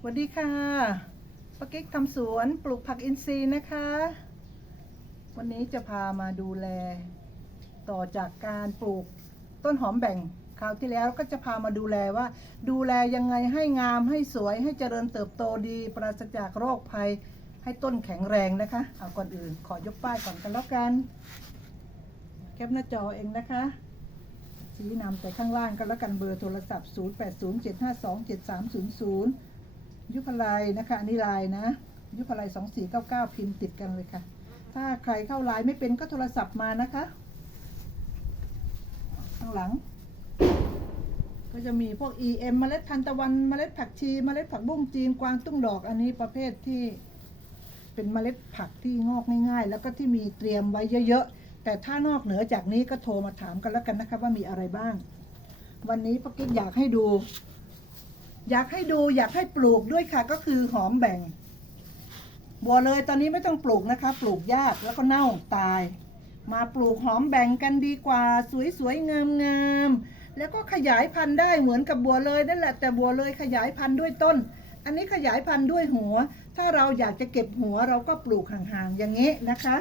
สวัสดีค่ะป้ากิ๊กทำสวนปลูกผักอินทรีย์นะคะ วันนี้จะพามาดูแล ต่อจากการปลูกต้นหอมแบ่งคราวที่แล้วก็จะพามาดูแลว่า ดูแลยังไงให้งามให้สวยให้เจริญเติบโตดี ปราศจากโรคภัยให้ต้นแข็งแรงนะคะเอาก่อนอื่น ขอยกป้ายก่อนกันแล้วกัน แคปหน้าจอเองนะคะชี้นำแต่ข้างล่างก็แล้วกันเบอร์โทรศัพท์ 0807527300 ยุพไลยนะคะ อันนี้ลน์นะ ยุพไลย2499พิมพ์ติดกันเลยค่ะ ถ้าใครเข้าไลน์ไม่เป็นก็โทรศัพท์มานะคะ ข้างหลัง ก็จะมีพวก EM เมล็ดทานตะวัน เมล็ดผักชี เมล็ดผักบุ้งจีน กวางตุ้งดอก อันนี้ประเภทที่เป็นเมล็ดผักที่งอกง่ายๆ แล้วก็ที่มีเตรียมไว้เยอะๆ แต่ถ้านอกเหนือจากนี้ก็โทรมาถามกันแล้วกันนะคะว่ามีอะไรบ้าง วันนี้ป้ากิ๊กอยากให้ดู อยากให้ดูอยากให้ปลูกด้วยค่ะ ก็คือหอมแบ่ง บัวเลยตอนนี้ไม่ต้องปลูกนะคะ ปลูกยากแล้วก็เน่าตาย มาปลูกหอมแบ่งกันดีกว่า สวยๆงามๆแล้วก็ขยายพันธุ์ได้เหมือนกับบัวเลยนั่นแหละแต่บัวเลยขยายพันธุ์ด้วยต้น อันนี้ขยายพันธุ์ด้วยหัว ถ้าเราอยากจะเก็บหัวเราก็ปลูกห่างๆอย่างนี้นะคะ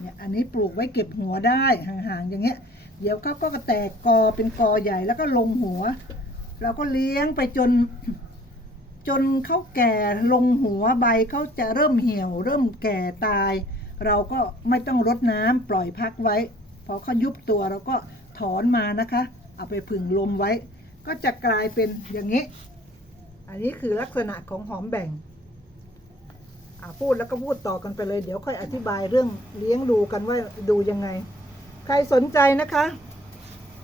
เนี่ยอันนี้ปลูกไว้เก็บหัวได้ห่างๆอย่างเงี้ย เดี๋ยวเขาก็แตกกอเป็นกอใหญ่แล้วก็ลงหัว เราก็เลี้ยงไปจน จนเขาแก่ลงหัวใบเขาจะเริ่มเหี่ยว เริ่มแก่ตาย เราก็ไม่ต้องรดน้ำปล่อยพักไว้ พอเขายุบตัวเราก็ถอนมานะคะ เอาไปผึ่งลมไว้ ก็จะกลายเป็นอย่างนี้ อันนี้คือลักษณะของหอมแบ่งพูดแล้วก็พูดต่อกันไปเลย เดี๋ยวค่อยอธิบายเรื่องเลี้ยงดูกันว่าดูยังไง ใครสนใจนะคะ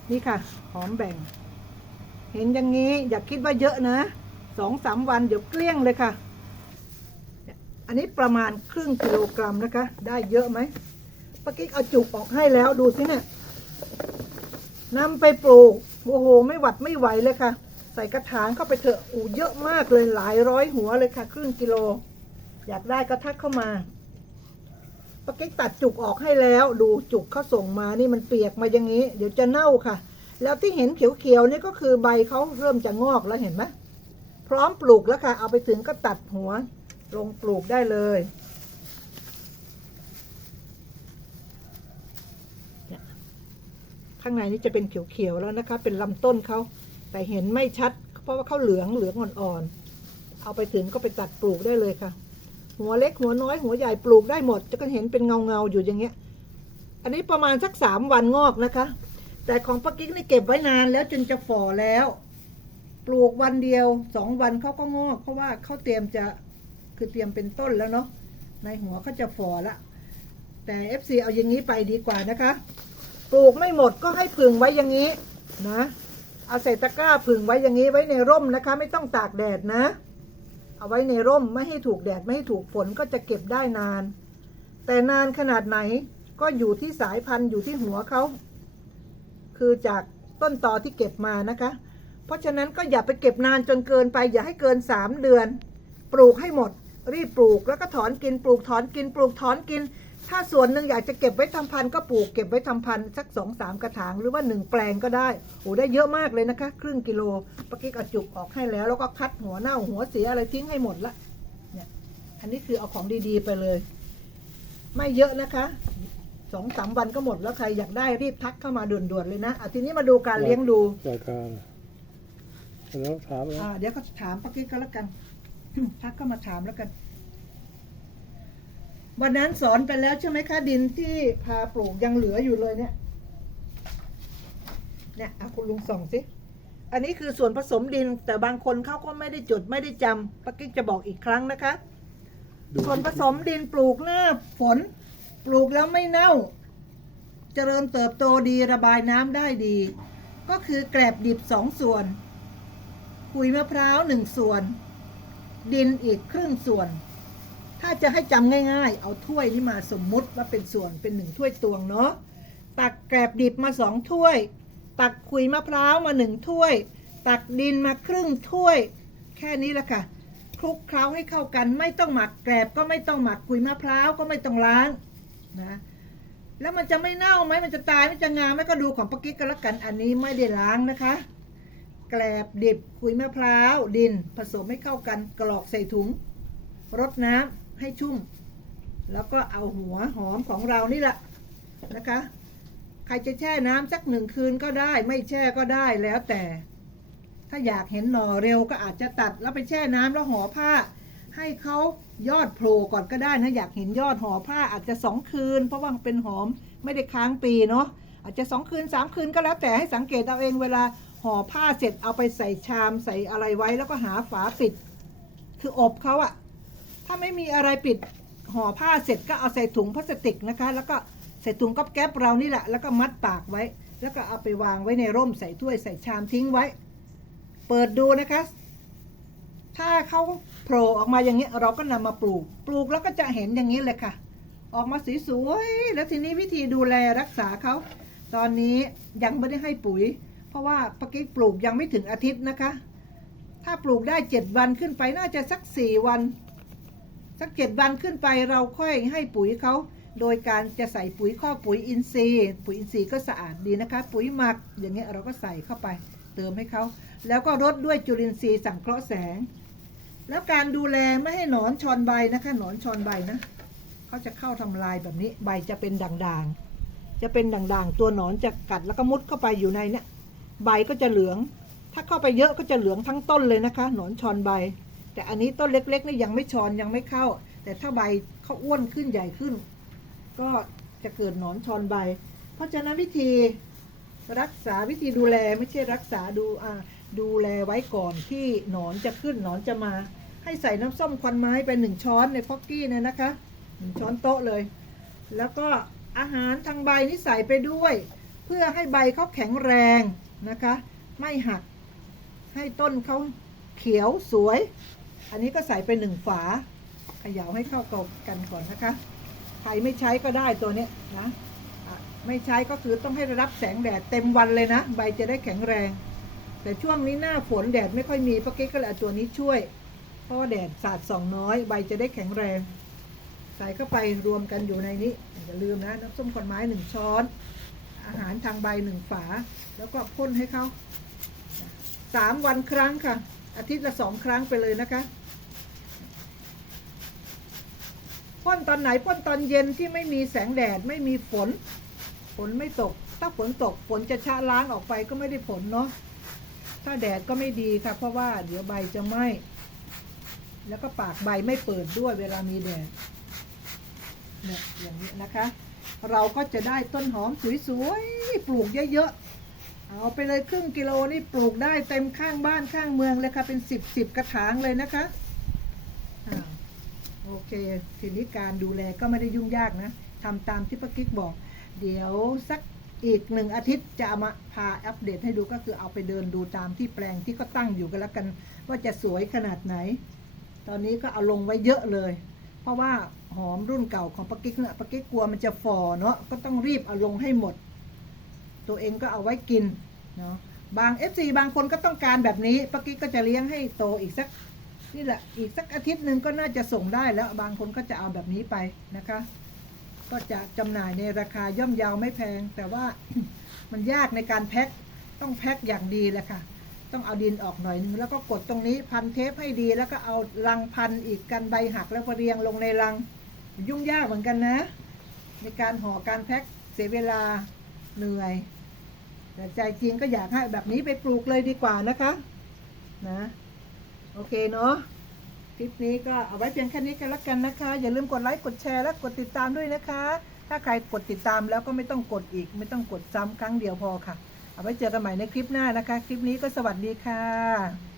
นี่ค่ะ หอมแบ่ง เห็นอย่างนี้อย่าคิดว่าเยอะนะสองสามวันเดี๋ยวเกลี้ยงเลยค่ะ อันนี้ประมาณครึ่งกิโลกรัมนะคะ ได้เยอะไหมป้ากิ๊กเอาจุกออกให้แล้วดูสิเนี่ยนำไปปลูกโอ้โห ไม่หวัดไม่ไหวเลยค่ะ ใส่กระถางเข้าไปเถอะอู้เยอะมากเลยหลายร้อยหัวเลยค่ะ ครึ่งกิโล อยากได้ก็ทักเข้ามาป้ากิ๊กตัดจุกออกให้แล้ว ดูจุกเขาส่งมานี่มันเปียกมาอย่างนี้ เดี๋ยวจะเน่าค่ะ แล้วที่เห็นเขียวๆนี่ก็คือใบเขาเริ่มจะงอกแล้วเห็นไหมพร้อมปลูกแล้วค่ะ เอาไปถึงก็ตัดหัว ลงปลูกได้เลยข้างในนี่จะเป็นเขียวๆแล้วนะคะ เป็นลำต้นเขาแต่เห็นไม่ชัด เพราะว่าเขาเหลืองเหลืองอ่อนๆเอาไปถึงก็ไปตัดปลูกได้เลยค่ะ หัวเล็กหัวน้อยหัวใหญ่ปลูกได้หมด จะก็เห็นเป็นเงาๆอยู่อย่างเงี้ย อันนี้ประมาณสักสามวันงอกนะคะ แต่ของป้ากิ๊กนี่เก็บไว้นานแล้วจนจะฝ่อแล้ว ปลูกวันเดียวสองวันเขาก็งอก เพราะว่าเขาเตรียมจะคือเตรียมเป็นต้นแล้วเนาะในหัวเขาจะฝ่อละแต่ FC เอาอย่างนี้ไปดีกว่านะคะ ปลูกไม่หมดก็ให้ผึ่งไว้อย่างนี้นะเอาใส่ตะกร้าผึ่งไว้อย่างนี้ไว้ในร่มนะคะ ไม่ต้องตากแดดนะ เอาไว้ในร่มไม่ให้ถูกแดดไม่ให้ถูกฝนก็จะเก็บได้นาน แต่นานขนาดไหนก็อยู่ที่สายพันธุ์อยู่ที่หัวเขา คือจากต้นตอที่เก็บมานะคะ เพราะฉะนั้นก็อย่าไปเก็บนานจนเกินไป อย่าให้เกิน 3 เดือน ปลูกให้หมด รีบปลูกแล้วก็ถอนกินปลูกถอนกินปลูกถอนกิน ถ้าส่วนหนึ่งอยากจะเก็บไว้ทำพันธุ์ก็ปลูกเก็บไว้ทำพันธุ์สักสองสามกระถางหรือว่าหนึ่งแปลงก็ได้โอ้ได้เยอะมากเลยนะคะ ครึ่งกิโลปะกิ๊กเอาจุกออกให้แล้ว แล้วก็คัดหัวเน่าหัวเสียอะไรทิ้งให้หมดละเนี่ยอันนี้คือเอาของดีๆไปเลย ไม่เยอะนะคะ สองสามวันก็หมดแล้วใครอยากได้รีบทักเข้ามาด่วนๆเลยนะอะทีนี้มาดูการเลี้ยงดูราคาแล้วถามนะอ่าเดี๋ยวก็ถามป้ากิ๊กก็แล้วกัน ทักเข้ามาถามแล้วกัน วันนั้นสอนไปแล้วใช่ไหมคะดินที่พาปลูกยังเหลืออยู่เลยเนี่ย เนี่ยเอาคุณลุงส่องสิอันนี้คือส่วนผสมดิน แต่บางคนเขาก็ไม่ได้จดไม่ได้จำป้ากิ๊กจะบอกอีกครั้งนะคะดูส่วนผสมดินปลูกหน้าฝน ปลูกแล้วไม่เน่า เจริญเติบโตดีระบายน้ำได้ดี ก็คือแกลบดิบสองส่วนขุยมะพร้าวหนึ่งส่วน ดินอีกครึ่งส่วน ถ้าจะให้จำง่าย ๆ เอาถ้วยนี้มาสมมุติว่าเป็นส่วนเป็นหนึ่งถ้วยตวงเนาะตักแกลบดิบมาสองถ้วย ตักขุยมะพร้าวมาหนึ่งถ้วย ตักดินมาครึ่งถ้วย แค่นี้แหละค่ะคลุกเคล้าให้เข้ากัน ไม่ต้องหมักแกลบก็ไม่ต้องหมักกุยมะพร้าวก็ไม่ต้องล้าง นะแล้วมันจะไม่เน่าไหมมันจะตายมันจะงามไหมก็ดูของปกิ๊กกันละกันอันนี้ไม่ได้ล้างนะคะ แกลบดิบขุยมะพร้าวดิน ผสมให้เข้ากันกรอกใส่ถุงรดน้ำให้ชุ่ม แล้วก็เอาหัวหอมของเรานี่แหละนะคะ ใครจะแช่น้ำสักหนึ่งคืนก็ได้ ไม่แช่ก็ได้แล้วแต่ ถ้าอยากเห็นหน่อเร็วก็อาจจะตัดแล้วไปแช่น้ำแล้วห่อผ้า ให้เขายอดโผล่ก่อนก็ได้นะอยากเห็นยอดห่อผ้าอาจจะสองคืน เพราะว่าเป็นหอมไม่ได้ค้างปีเนาะอาจจะสองคืนสามคืนก็แล้วแต่ให้สังเกตเอาเองเวลาห่อผ้าเสร็จเอาไปใส่ชามใส่อะไรไว้แล้วก็หาฝาปิด คืออบเขาอะถ้าไม่มีอะไรปิดห่อผ้าเสร็จก็เอาใส่ถุงพลาสติกนะคะ แล้วก็ใส่ถุงก๊อบแก๊บเรานี่แหละแล้วก็มัดปากไว้ แล้วก็เอาไปวางไว้ในร่มใส่ถ้วยใส่ชามทิ้งไว้ เปิดดูนะคะ ถ้าเขาโผล่ออกมาอย่างนี้เราก็นำมาปลูก ปลูกแล้วก็จะเห็นอย่างนี้เลยค่ะ ออกมาสีสวยแล้วทีนี้วิธีดูแลรักษาเขาตอนนี้ยังไม่ได้ให้ปุ๋ย เพราะว่าปะกิ๊กปลูกยังไม่ถึงอาทิตย์นะคะ ถ้าปลูกได้เจ็ดวันขึ้นไปน่าจะสักสี่วัน สักเจ็ดวันขึ้นไปเราค่อยให้ปุ๋ยเขาโดยการจะใส่ปุ๋ยข้อปุ๋ยอินทรีย์ ปุ๋ยอินทรีย์ก็สะอาดดีนะคะ ปุ๋ยหมักอย่างเงี้ยเราก็ใส่เข้าไปเติมให้เขาแล้วก็รดด้วยจุลินทรีย์สังเคราะห์แสง แล้วการดูแลไม่ให้หนอนชอนใบนะคะหนอนชอนใบนะเขาจะเข้าทำลายแบบนี้ ใบจะเป็นด่างๆ จะเป็นด่างๆ ตัวหนอนจะกัดแล้วก็มุดเข้าไปอยู่ในเนี่ยใบก็จะเหลือง ถ้าเข้าไปเยอะก็จะเหลืองทั้งต้นเลยนะคะ หนอนชอนใบ แต่อันนี้ต้นเล็กๆนี่ยังไม่ชอนยังไม่เข้า แต่ถ้าใบเขาอ้วนขึ้นใหญ่ขึ้น ก็จะเกิดหนอนชอนใบ เพราะฉะนั้นวิธีรักษาวิธีดูแลไม่ใช่รักษาดูอ่า ดูแลไว้ก่อนที่หนอนจะขึ้นหนอนจะมา ให้ใส่น้ำส้มควันไม้ไปหนึ่งช้อนในฟอกกี้เนี่ยนะคะหนึ่งช้อนโต๊ะเลย แล้วก็อาหารทางใบนี่ใส่ไปด้วย เพื่อให้ใบเขาแข็งแรงนะคะ ไม่หักให้ต้นเขาเขียวสวย อันนี้ก็ใส่ไปหนึ่งฝาเขย่าให้เข้ากันก่อนนะคะใครไม่ใช้ก็ได้ตัวนี้นะ ไม่ใช้ก็คือต้องให้รับแสงแดดเต็มวันเลยนะ ใบจะได้แข็งแรง แต่ช่วงนี้หน้าฝนแดดไม่ค่อยมีป้าเก๊กก็เลยเอาตัวนี้ช่วย เพราะว่าแดดสาดส่องน้อย ใบจะได้แข็งแรง ใส่เข้าไปรวมกันอยู่ในนี้ อย่าลืมนะ น้ำส้มขอนไม้หนึ่งช้อน อาหารทางใบหนึ่งฝา แล้วก็พ่นให้เขาสามวันครั้งค่ะ อาทิตย์ละสองครั้งไปเลยนะคะพ่นตอนไหนพ่นตอนเย็นที่ไม่มีแสงแดดไม่มีฝน ฝนไม่ตก ถ้าฝนตกฝนจะชะล้างออกไปก็ไม่ได้ผลเนาะ ถ้าแดดก็ไม่ดีค่ะ เพราะว่าเดี๋ยวใบจะไหม้ แล้วก็ปากใบไม่เปิดด้วยเวลามีแดดเนี่ยอย่างนี้นะคะ เราก็จะได้ต้นหอมสวยๆ ปลูกเยอะๆ เอาไปเลยครึ่งกิโลนี่ปลูกได้เต็มข้างบ้านข้างเมืองเลยค่ะ เป็นสิบสิบกระถางเลยนะคะอ่าโอเค ทีนี้การดูแลก็ไม่ได้ยุ่งยากนะทำตามที่ป้ากิ๊กบอก เดี๋ยวสัก อีกหนึ่งอาทิตย์จะเอามาพาอัปเดตให้ดูก็คือเอาไปเดินดูตามที่แปลงที่ก็ตั้งอยู่กันแล้วกัน ว่าจะสวยขนาดไหน ตอนนี้ก็เอาลงไว้เยอะเลย เพราะว่าหอมรุ่นเก่าของป้ากิ๊กเนี่ยป้ากิ๊กกลัวมันจะฝ่อเนาะก็ต้องรีบเอาลงให้หมด ตัวเองก็เอาไว้กินเนาะบาง FC บางคนก็ต้องการแบบนี้ป้ากิ๊กก็จะเลี้ยงให้โตอีกสักนี่แหละอีกสักอาทิตย์หนึ่งก็น่าจะส่งได้แล้วบางคนก็จะเอาแบบนี้ไปนะคะ ก็จะจำหน่ายในราคาย่อมเยาวไม่แพง แต่ว่า มันยากในการแพ็คต้องแพ็คอย่างดีแหละค่ะ ต้องเอาดินออกหน่อยนึงแล้วก็กดตรงนี้พันเทปให้ดี แล้วก็เอารังพันอีกกันใบหักแล้วก็เรียงลงในรัง ยุ่งยากเหมือนกันนะ ในการห่อการแพ็คเสียเวลาเหนื่อยแต่ใจจริงก็อยากให้แบบนี้ไปปลูกเลยดีกว่านะคะ นะ โอเคเนาะ คลิปนี้ก็เอาไว้เพียงแค่นี้กันแล้วกันนะคะ อย่าลืมกดไลค์กดแชร์และกดติดตามด้วยนะคะ ถ้าใครกดติดตามแล้วก็ไม่ต้องกดอีก ไม่ต้องกดซ้ำครั้งเดียวพอค่ะ เอาไว้เจอกันใหม่ในคลิปหน้านะคะ คลิปนี้ก็สวัสดีค่ะ